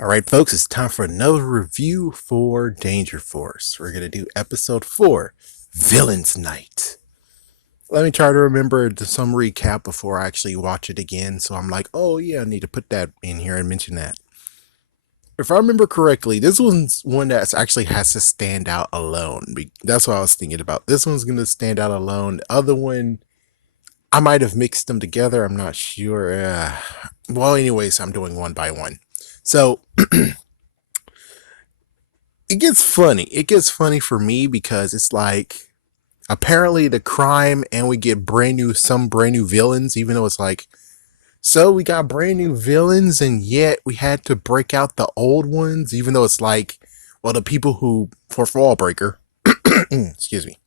All right, folks, it's time for another review for Danger Force. We're going to do episode 4, Villains Night. Let me try to remember some recap before I actually watch it again. So I'm like, oh yeah, I need to put that in here and mention that. If I remember correctly, this one's one that actually has to stand out alone. That's what I was thinking about. This one's going to stand out alone. The other one, I might have mixed them together. I'm not sure. Well, anyways, I'm doing one by one. So it gets funny. It gets funny for me because it's like apparently the crime and we get some brand new villains, even though it's like, so we got brand new villains and yet we had to break out the old ones, even though it's like, well, the people who, for Fallbreaker, excuse me,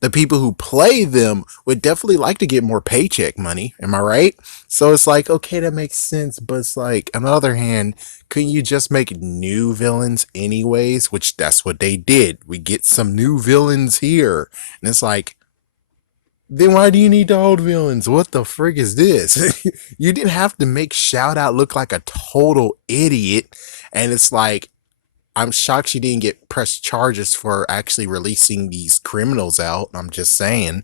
the people who play them would definitely like to get more paycheck money. Am I right? So it's like, okay, that makes sense. But it's like, on the other hand, couldn't you just make new villains anyways? Which that's what they did. We get some new villains here. And it's like, then why do you need the old villains? What the frig is this? You didn't have to make Shoutout look like a total idiot. And it's like, I'm shocked she didn't get pressed charges for actually releasing these criminals out. I'm just saying.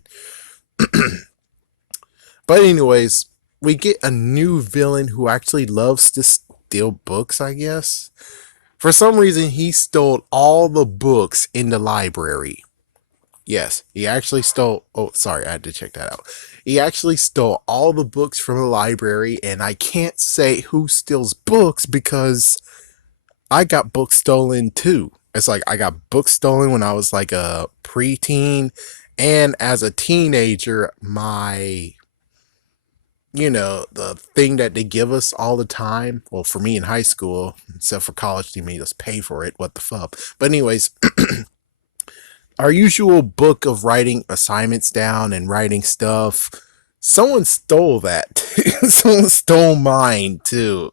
But anyways, we get a new villain who actually loves to steal books, I guess. For some reason, he stole all the books in the library. Yes, he actually stole... Oh, sorry, I had to check that out. He actually stole all the books from the library, and I can't say who steals books because I got books stolen too. It's like I got books stolen when I was like a preteen, and as a teenager, the thing that they give us all the time. Well, for me in high school, except for college, they made us pay for it. What the fuck? But anyways, our usual book of writing assignments down and writing stuff. Someone stole that. Someone stole mine too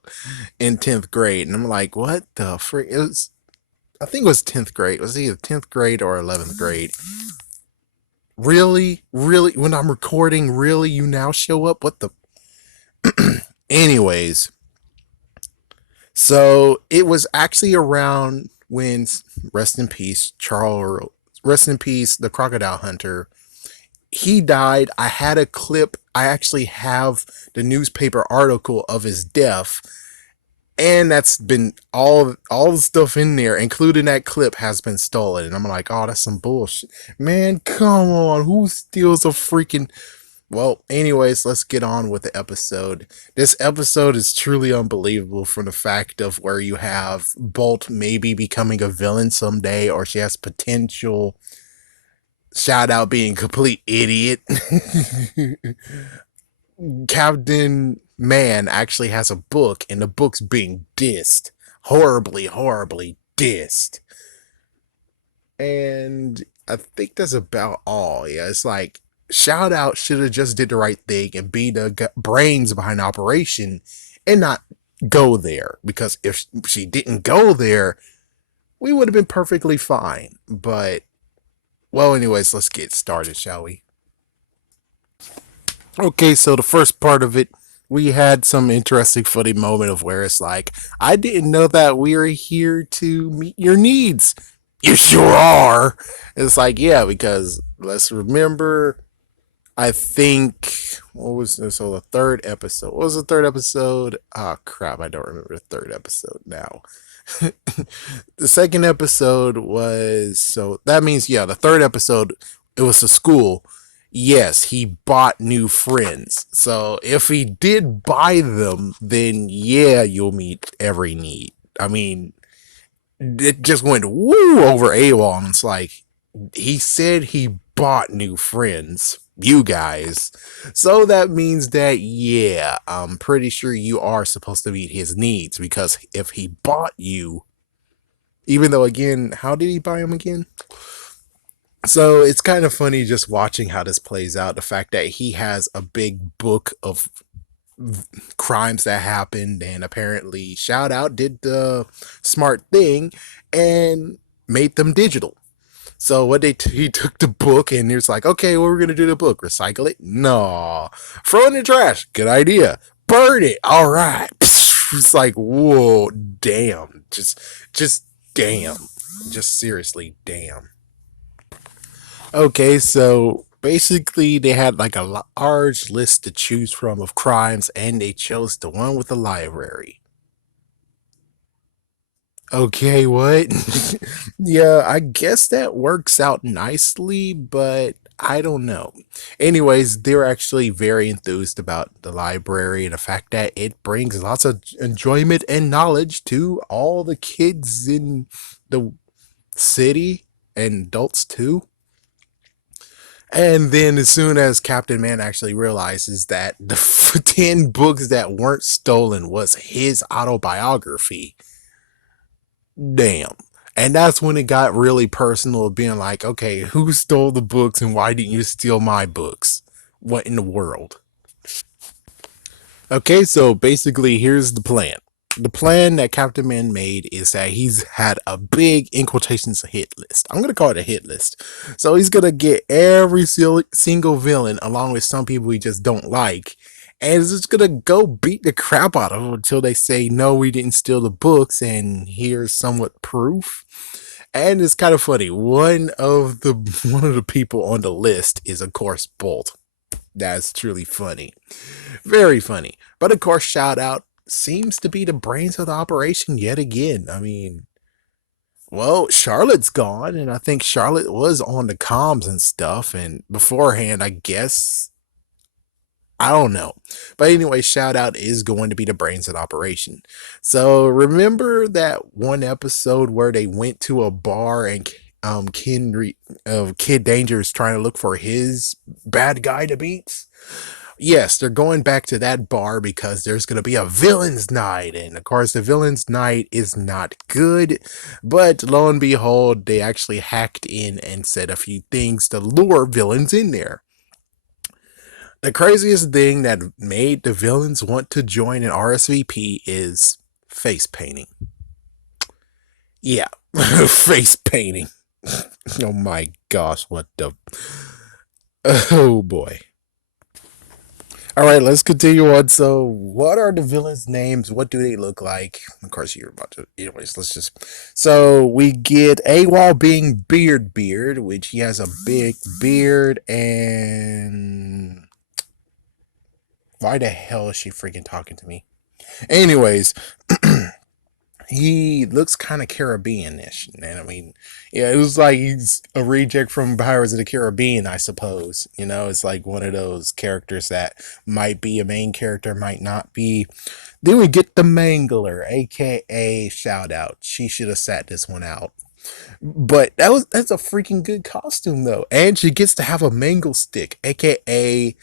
in 10th grade. And I'm like, what the frick? I think it was 10th grade. It was either 10th grade or 11th grade. Really? Really? When I'm recording, really? You now show up? What the? Anyways, so it was actually around when, rest in peace, rest in peace, the crocodile hunter. He died. I had a clip. I actually have the newspaper article of his death. And that's been all the stuff in there, including that clip, has been stolen. And I'm like, oh, that's some bullshit. Man, come on. Who steals a freaking... Well, anyways, let's get on with the episode. This episode is truly unbelievable from the fact of where you have Bolt maybe becoming a villain someday, or she has potential. Shoutout being a complete idiot. Captain Man actually has a book, and the book's being dissed. Horribly, horribly dissed. And I think that's about all. Yeah, it's like, Shoutout should have just did the right thing and be the brains behind the operation and not go there. Because if she didn't go there, we would have been perfectly fine. But, well, anyways, let's get started, shall we? Okay, so the first part of it, we had some interesting funny moment of where it's like, I didn't know that we were here to meet your needs. You sure are. It's like, yeah, because let's remember, I think, what was this? So the third episode. What was the third episode? Oh, crap, I don't remember the third episode now. The second episode was, so that means, yeah, the third episode, it was the school. Yes, he bought new friends. So if he did buy them, then yeah, you'll meet every need. I mean, it just went woo over AWOL, and it's like, he said he bought new friends, you guys. So that means that, yeah, I'm pretty sure you are supposed to meet his needs, because if he bought you, even though, again, how did he buy them again? So it's kind of funny just watching how this plays out. The fact that he has a big book of crimes that happened, and apparently Shoutout did the smart thing and made them digital. So he took the book and he was like, okay, what we're going to do to the book? Recycle it? No. Throw it in the trash. Good idea. Burn it. All right. It's like, whoa, damn. Just damn. Just seriously, damn. Okay, so basically they had like a large list to choose from of crimes, and they chose the one with the library. Okay, what? Yeah, I guess that works out nicely, but I don't know. Anyways, they're actually very enthused about the library and the fact that it brings lots of enjoyment and knowledge to all the kids in the city and adults too. And then, as soon as Captain Man actually realizes that the 10 books that weren't stolen was his autobiography, damn. And that's when it got really personal, being like, okay, who stole the books and why didn't you steal my books? What in the world? Okay, so basically, here's the plan. The plan that Captain Man made is that he's had a big, in quotations, hit list. I'm going to call it a hit list. So he's going to get every single villain, along with some people he just don't like, and is just going to go beat the crap out of them until they say, no, we didn't steal the books, and here's somewhat proof. And it's kind of funny. One of the people on the list is, of course, Bolt. That's truly funny. Very funny. But of course, Shoutout seems to be the brains of the operation yet again. I mean, well, Charlotte's gone, and I think Charlotte was on the comms and stuff, and beforehand, I guess. I don't know. But anyway, Shoutout is going to be the brains of the operation. So remember that one episode where they went to a bar and Kid Danger is trying to look for his bad guy to beat? Yes, they're going back to that bar because there's going to be a villain's night. And of course, the villain's night is not good. But lo and behold, they actually hacked in and said a few things to lure villains in there. The craziest thing that made the villains want to join an RSVP is face painting. Yeah, face painting. Oh my gosh, what the. Oh boy. All right, let's continue on. So, what are the villains' names? What do they look like? Of course, you're about to. Anyways, let's just. So, we get AWOL being Beard, which he has a big beard. And. Why the hell is she freaking talking to me? Anyways, he looks kind of Caribbean-ish, and I mean, yeah, it was like he's a reject from Pirates of the Caribbean, I suppose. You know, it's like one of those characters that might be a main character, might not be. Then we get the Mangler, aka Shoutout. She should have sat this one out, but that's a freaking good costume though, and she gets to have a mangle stick, aka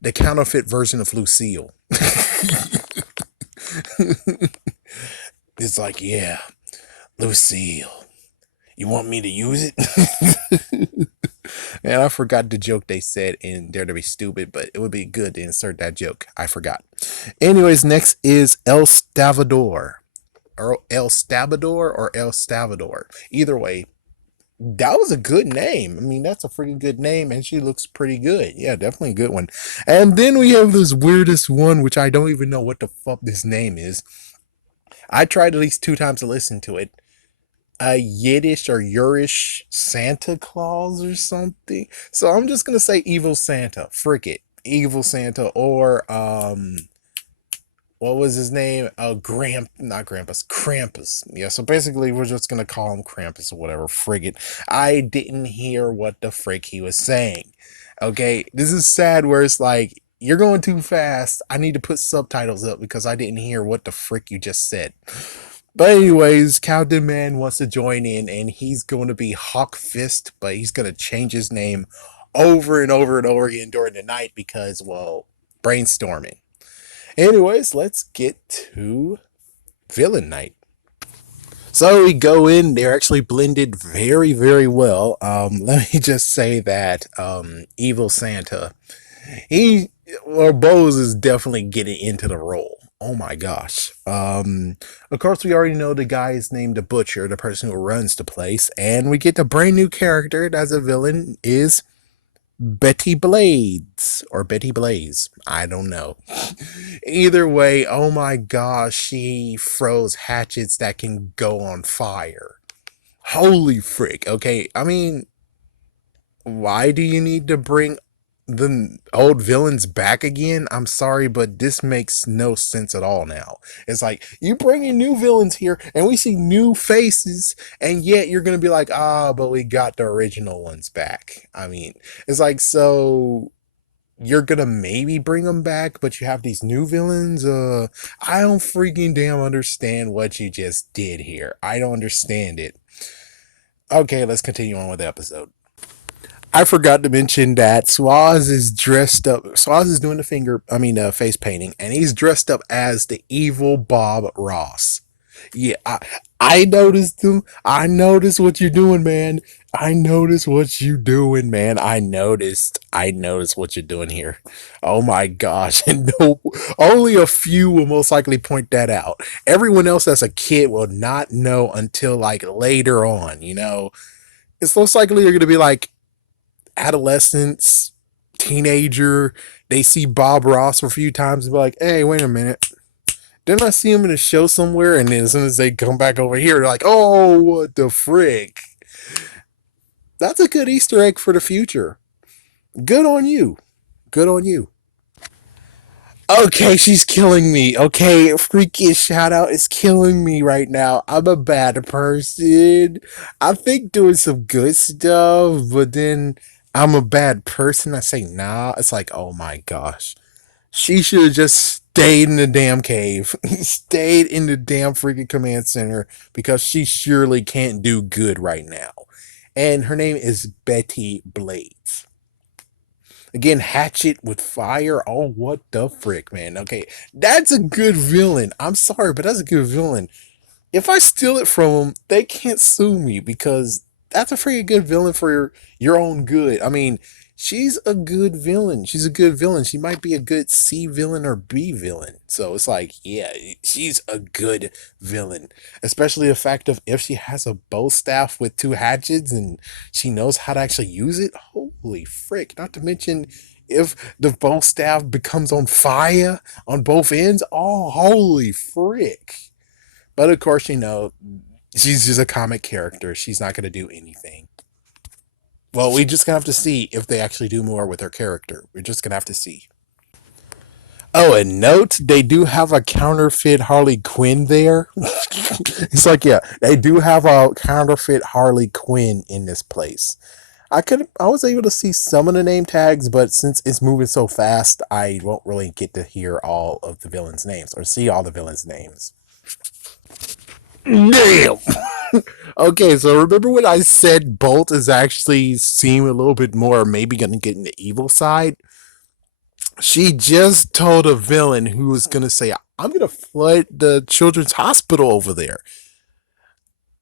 the counterfeit version of Lucille. It's like, yeah, Lucille, you want me to use it? And I forgot the joke they said in Dare to Be Stupid, but it would be good to insert that joke. I forgot. Anyways, next is El Stavador. Or El Stabador or El Stavador. Either way, that was a good name. I mean, that's a freaking good name, and she looks pretty good. Yeah, definitely a good one. And then we have this weirdest one, which I don't even know what the fuck this name is. I tried at least 2 times to listen to it. A Yiddish or Urish Santa Claus or something. So I'm just gonna say Evil Santa. Frick it. Evil Santa or what was his name? Not Grampus, Krampus. Yeah, so basically we're just gonna call him Krampus or whatever. Frig it. I didn't hear what the frick he was saying. Okay, this is sad where it's like you're going too fast. I need to put subtitles up because I didn't hear what the frick you just said. But anyways, Captain Man wants to join in, and he's going to be Hawk Fist, but he's going to change his name over and over and over again during the night because, well, brainstorming. Anyways, let's get to Villain Night. So we go in, they're actually blended very, very well. Let me just say that Evil Santa, he, well, Bose is definitely getting into the role. Oh my gosh. Of course, we already know the guy is named the Butcher, the person who runs the place, and we get the brand new character as a villain is Betty Blades or Betty Blaze. I don't know. Either way, oh my gosh, she throws hatchets that can go on fire. Holy frick. Okay, I mean, why do you need to bring the old villains back again? I'm sorry, but this makes no sense at all now. It's like you bring in new villains here and we see new faces, and yet you're gonna be like, but we got the original ones back. I mean, it's like, so you're gonna maybe bring them back, but you have these new villains. I don't freaking damn understand what you just did here. I don't understand it. Okay, let's continue on with the episode. I forgot to mention that Swaz is dressed up. Swaz is doing the face painting, and he's dressed up as the evil Bob Ross. Yeah, I noticed him. I noticed what you're doing, man. I noticed what you doing, man. I noticed what you're doing here. Oh my gosh. And no, only a few will most likely point that out. Everyone else as a kid will not know until like later on, you know? It's most likely you're gonna be like, adolescence, teenager, they see Bob Ross for a few times and be like, hey, wait a minute. Didn't I see him in a show somewhere? And then as soon as they come back over here, they're like, oh, what the frick? That's a good Easter egg for the future. Good on you. Good on you. Okay, she's killing me. Okay, freaking shout out is killing me right now. I'm a bad person. I think doing some good stuff, but then I'm a bad person. I say nah. It's like, oh my gosh. She should have just stayed in the damn cave. Stayed in the damn freaking command center because she surely can't do good right now. And her name is Betty Blades. Again, Hatchet with fire. Oh, what the frick, man. Okay, that's a good villain. I'm sorry, but that's a good villain. If I steal it from them, they can't sue me because that's a pretty good villain for your own good. I mean, she's a good villain. She's a good villain. She might be a good C villain or B villain. So it's like, yeah, she's a good villain. Especially the fact of if she has a bow staff with two hatchets and she knows how to actually use it. Holy frick. Not to mention if the bow staff becomes on fire on both ends. Oh, holy frick. But of course, she's just a comic character. She's not going to do anything. Well, we just gonna have to see if they actually do more with her character. We're just gonna have to see. Oh, and note, they do have a counterfeit Harley Quinn there. It's like, yeah, they do have a counterfeit Harley Quinn in this place. I was able to see some of the name tags, but since it's moving so fast, I won't really get to hear all of the villains' names or see all the villains' names. Damn. Okay, so remember when I said Bolt is actually seem a little bit more maybe gonna get in the evil side? She just told a villain who was gonna say, I'm gonna flood the children's hospital over there.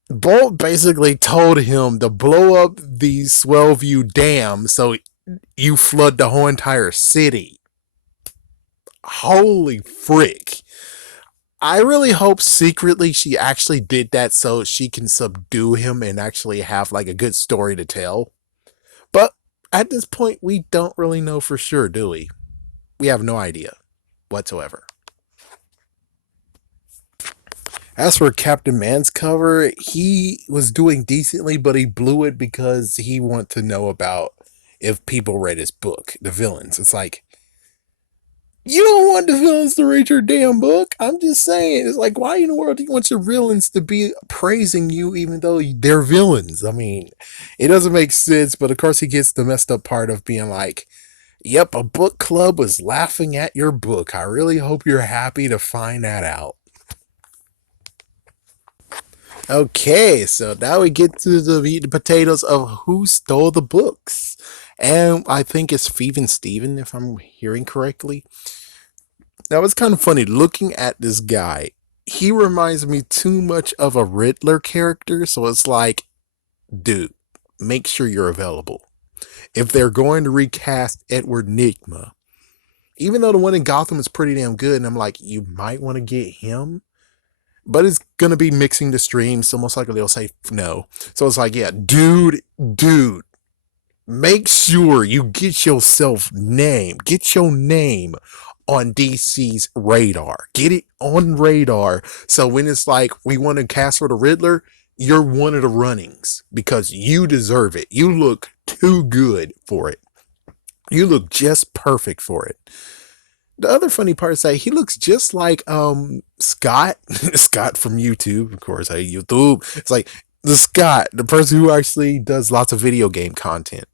Bolt basically told him to blow up the Swellview Dam so you flood the whole entire city. Holy frick. I really hope secretly she actually did that so she can subdue him and actually have like a good story to tell. But at this point, we don't really know for sure, do we? We have no idea whatsoever. As for Captain Man's cover, he was doing decently, but he blew it because he wanted to know about if people read his book, the villains. It's like, you don't want the villains to read your damn book. I'm just saying. It's like, why in the world do you want your villains to be praising you even though they're villains? I mean, it doesn't make sense, but of course he gets the messed up part of being like, yep, a book club was laughing at your book. I really hope you're happy to find that out. Okay, so now we get to the meat and potatoes of who stole the books. And I think it's Feven Steven, if I'm hearing correctly. Now it's kind of funny looking at this guy. He reminds me too much of a Riddler character, so it's like, dude, make sure you're available. If they're going to recast Edward Nigma, even though the one in Gotham is pretty damn good, and I'm like, you might want to get him, but it's gonna be mixing the streams, so most likely they'll say no. So it's like, yeah, dude, make sure you get your name on DC's radar. Get it on radar. So when it's like, we want to cast for the Riddler, you're one of the runnings because you deserve it. You look too good for it. You look just perfect for it. The other funny part is that he looks just like Scott, Scott from YouTube, of course. Hey, YouTube. It's like the Scott, the person who actually does lots of video game content.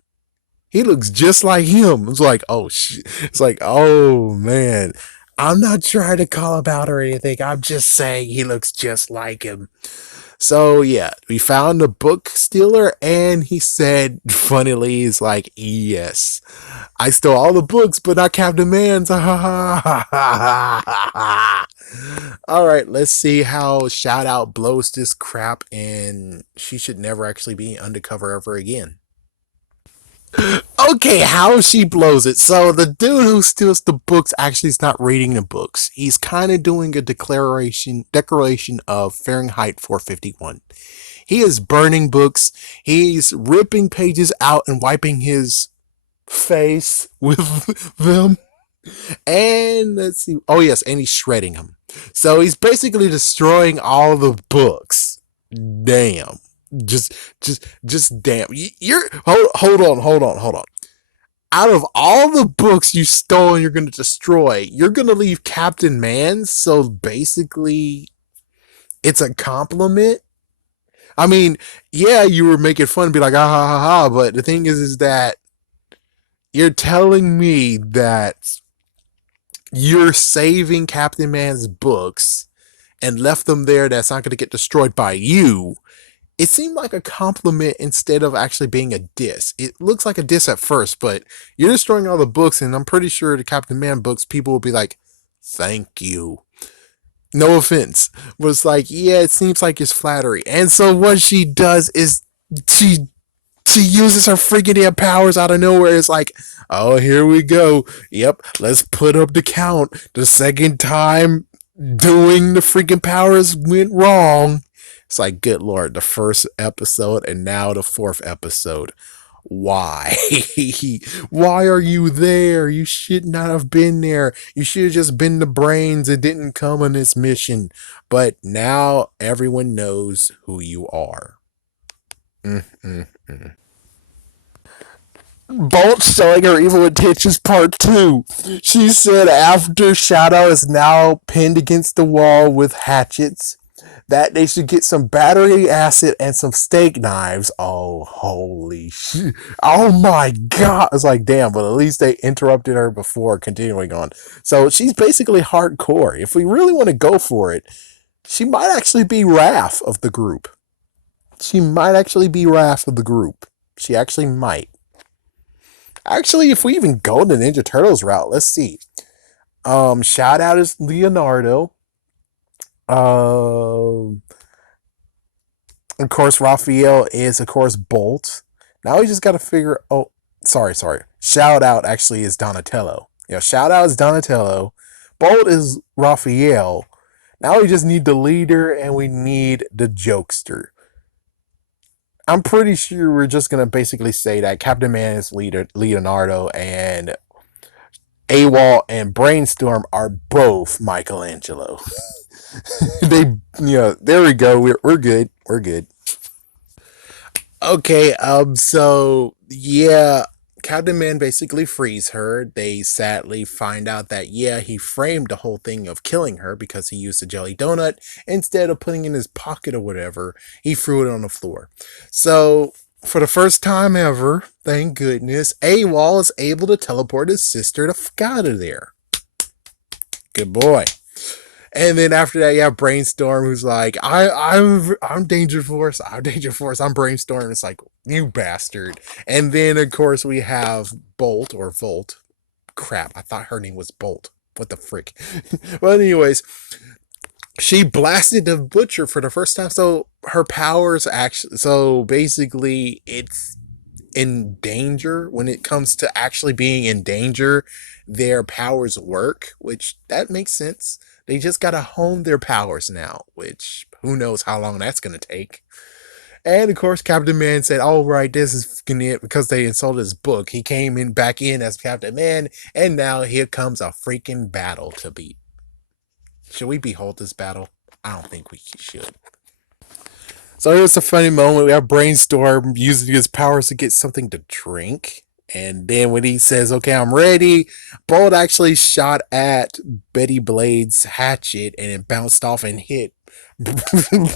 He looks just like him. It's like, oh shit. It's like, oh man. I'm not trying to call him out or anything. I'm just saying he looks just like him. So yeah, we found a book stealer, and he said, funnily, he's like, yes, I stole all the books, but not Captain Man's. All right, let's see how Shoutout blows this crap, and she should never actually be undercover ever again. Okay, how she blows it. So the dude who steals the books actually is not reading the books. He's kind of doing a declaration of Fahrenheit 451. He is burning books. He's ripping pages out and wiping his face with them. And let's see. Oh yes, and he's shredding them. So he's basically destroying all the books. Damn. Just damn. You're hold on. Out of all the books you stole and you're going to destroy, you're going to leave Captain Man. So basically, it's a compliment. I mean, yeah, you were making fun and be like, ah, ha, ha, ha. But the thing is that you're telling me that you're saving Captain Man's books and left them there that's not going to get destroyed by you. It seemed like a compliment instead of actually being a diss. It looks like a diss at first, but you're destroying all the books, and I'm pretty sure the Captain Man books, people will be like, thank you. No offense. But it's like, yeah, it seems like it's flattery. And so what she does is she she uses her freaking damn powers out of nowhere. It's like, oh, here we go. Yep, let's put up the count. The second time doing the freaking powers went wrong. It's like, good lord, the first episode and now the fourth episode. Why? Why are you there? You should not have been there. You should have just been the brains and didn't come on this mission. But now everyone knows who you are. Mm-mm-mm. Bolt showing her evil intentions part 2. She said after Shadow is now pinned against the wall with hatchets, that they should get some battery acid and some steak knives. Oh, holy shit. Oh my god. It's like, damn, but at least they interrupted her before continuing on. So she's basically hardcore. If we really want to go for it, she might actually be Raph of the group. She might actually be Raph of the group. She actually might. Actually, if we even go the Ninja Turtles route, let's see. Shout out is Leonardo. Of course, Raphael is, of course, Bolt. Now we just got to figure. Oh, sorry. Shout out actually is Donatello. Yeah, shout out is Donatello. Bolt is Raphael. Now we just need the leader and we need the jokester. I'm pretty sure we're just gonna basically say that Captain Man is leader Leonardo and AWOL and Brainstorm are both Michelangelo. They, there we go. We're good. We're good. Okay, so yeah, Captain Man basically frees her. They sadly find out that, yeah, he framed the whole thing of killing her because he used a jelly donut instead of putting it in his pocket or whatever. He threw it on the floor. So for the first time ever, thank goodness, AWOL is able to teleport his sister to fuck out of there. Good boy. And then after that, you have Brainstorm, who's like, I'm Danger Force, I'm Brainstorm. It's like, you bastard. And then of course we have Bolt or Volt. Crap, I thought her name was Bolt. What the frick? Well, anyways, she blasted the Butcher for the first time. So her powers actually, so basically it's in danger. When it comes to actually being in danger, their powers work, which that makes sense. They just gotta hone their powers now, which who knows how long that's gonna take. And of course, Captain Man said, "All right, this is it," because they insulted his book. He came in back in as Captain Man, and now here comes a freaking battle to beat. Should we behold this battle? I don't think we should. So it was a funny moment. We have Brainstorm using his powers to get something to drink. And then when he says, "Okay, I'm ready," Bolt actually shot at Betty Blade's hatchet and it bounced off and hit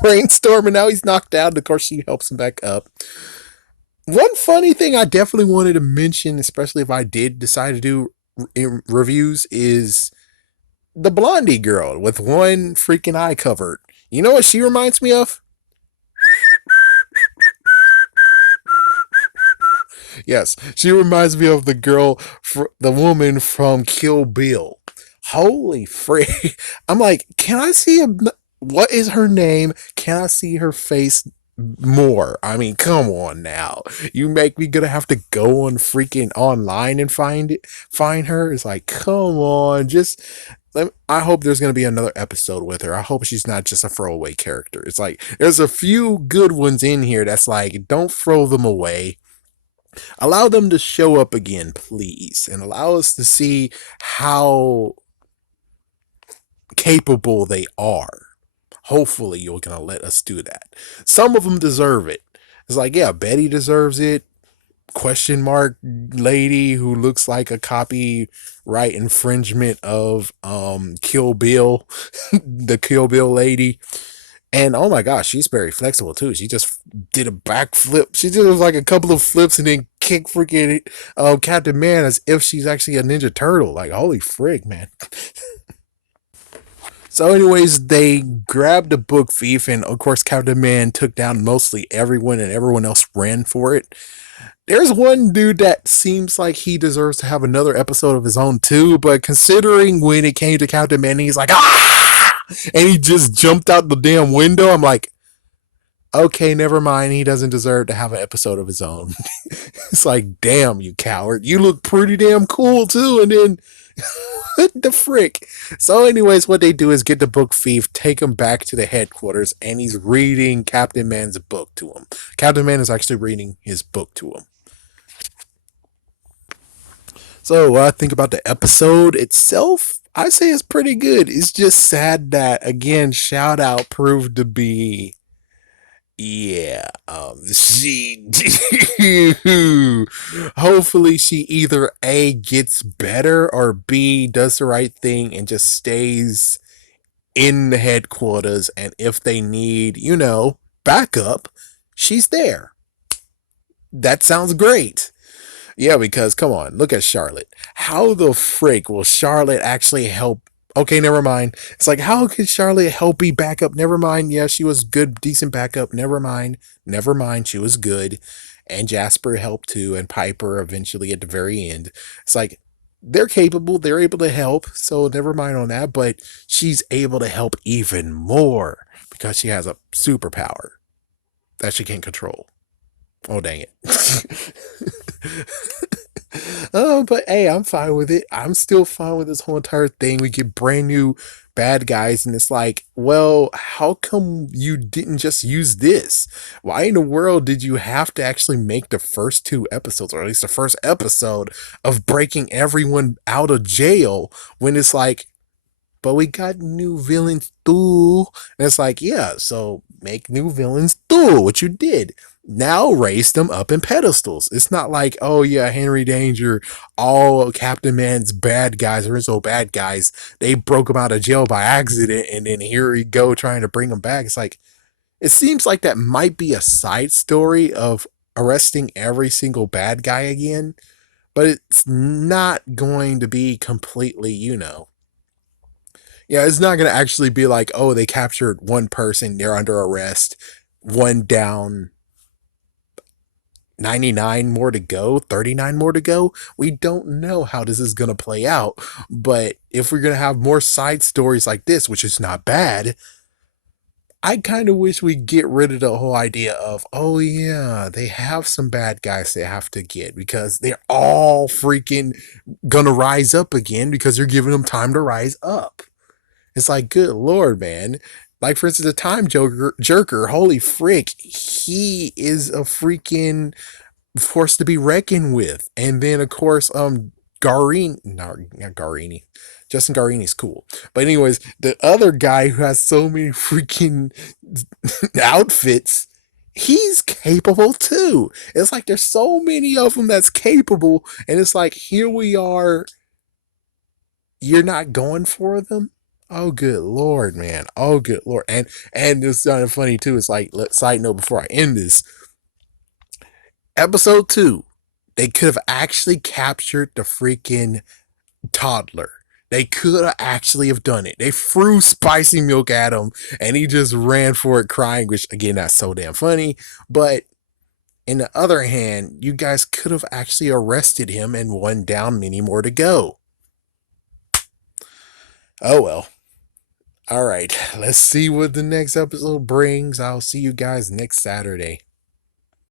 Brainstorm. And now he's knocked out. And of course, she helps him back up. One funny thing I definitely wanted to mention, especially if I did decide to do reviews, is the Blondie girl with one freaking eye covered. You know what she reminds me of? Yes, she reminds me of the girl, the woman from Kill Bill. Holy frick! I'm like, can I see what is her name? Can I see her face more? I mean, come on now. You make me gonna have to go on freaking online and find her. It's like, come on, just. I hope there's going to be another episode with her. I hope she's not just a throwaway character. It's like, there's a few good ones in here that's like, don't throw them away. Allow them to show up again, please, and allow us to see how capable they are. Hopefully, you're going to let us do that. Some of them deserve it. It's like, yeah, Betty deserves it. Question mark lady who looks like a copyright infringement of Kill Bill, the Kill Bill lady. And oh my gosh, she's very flexible too. She just did a backflip. She did like a couple of flips and then kick freaking Captain Man as if she's actually a Ninja Turtle. Like, holy frig, man. So, anyways, they grabbed a book thief, and of course, Captain Man took down mostly everyone, and everyone else ran for it. There's one dude that seems like he deserves to have another episode of his own too, but considering when it came to Captain Man, he's like, "Ah!" And he just jumped out the damn window. I'm like, okay, never mind. He doesn't deserve to have an episode of his own. It's like, damn, you coward. You look pretty damn cool too. And then, what the frick? So, anyways, what they do is get the book thief, take him back to the headquarters, and he's reading Captain Man's book to him. Captain Man is actually reading his book to him. So, what I think about the episode itself, I say it's pretty good. It's just sad that, again, Shoutout proved to be, yeah, she hopefully she either A gets better or B does the right thing and just stays in the headquarters, and if they need, backup, she's there. That sounds great. Yeah, because come on, look at Charlotte. How the frick will Charlotte actually help? Okay, never mind. It's like, how could Charlotte help be backup? Never mind. Yeah, she was good, decent backup. Never mind. Never mind. She was good. And Jasper helped too, and Piper eventually at the very end. It's like, they're capable. They're able to help. So never mind on that. But she's able to help even more because she has a superpower that she can control. Oh, dang it. Oh, but hey, I'm fine with it. I'm still fine with this whole entire thing. We get brand new bad guys, and it's like, well, how come you didn't just use this? Why in the world did you have to actually make the first two episodes, or at least the first episode, of breaking everyone out of jail when it's like, but we got new villains too. And it's like, yeah, so make new villains too, what you did. Now raise them up in pedestals. It's not like, oh yeah, Henry Danger, all Captain Man's bad guys, original bad guys, they broke him out of jail by accident, and then here we go trying to bring him back. It's like, it seems like that might be a side story of arresting every single bad guy again, but it's not going to be completely, yeah, it's not going to actually be like, oh, they captured one person, they're under arrest, one down, 99 more to go, 39 more to go. We don't know how this is going to play out. But if we're going to have more side stories like this, which is not bad, I kind of wish we get rid of the whole idea of, oh, yeah, they have some bad guys they have to get because they're all freaking going to rise up again because you're giving them time to rise up. It's like, good Lord, man. Like for instance, the time jerker, holy frick, he is a freaking force to be reckoned with. And then of course, Garini, no, not Garini. Justin Garini's cool. But anyways, the other guy who has so many freaking outfits, he's capable too. It's like there's so many of them that's capable, and it's like here we are. You're not going for them. Oh, good lord, man. Oh, good lord. And it's kind of funny too. It's like, side note before I end this, episode 2, they could have actually captured the freaking toddler. They could have actually have done it. They threw spicy milk at him and he just ran for it crying, which again, that's so damn funny. But in the other hand, you guys could have actually arrested him and one down, many more to go. Oh well. All right. Let's see what the next episode brings. I'll see you guys next Saturday.